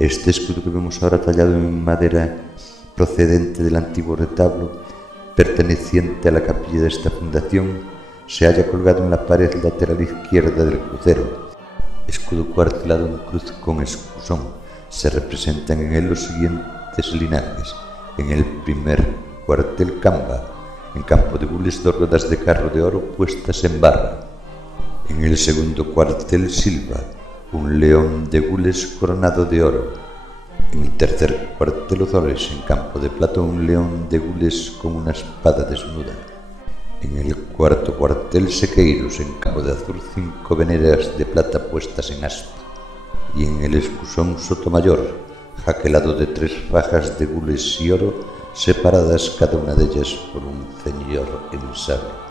Este escudo que vemos ahora tallado en madera procedente del antiguo retablo, perteneciente a la capilla de esta fundación, se halla colgado en la pared lateral izquierda del crucero. Escudo cuartelado en cruz con escusón. Se representan en él los siguientes linajes. En el primer cuartel Camba, en campo de gules, 2 ruedas de carro de oro puestas en barra. En el segundo cuartel Silva, un león de gules coronado de oro. En el tercer cuartel Ozores, en campo de plata, un león de gules con una espada desnuda. En el cuarto cuartel Sequeiros, en campo de azur, 5 veneras de plata puestas en aspa. Y en el escusón Sotomayor, jaquelado de 3 fajas de gules y oro, separadas cada una de ellas por un ceñidor en sable.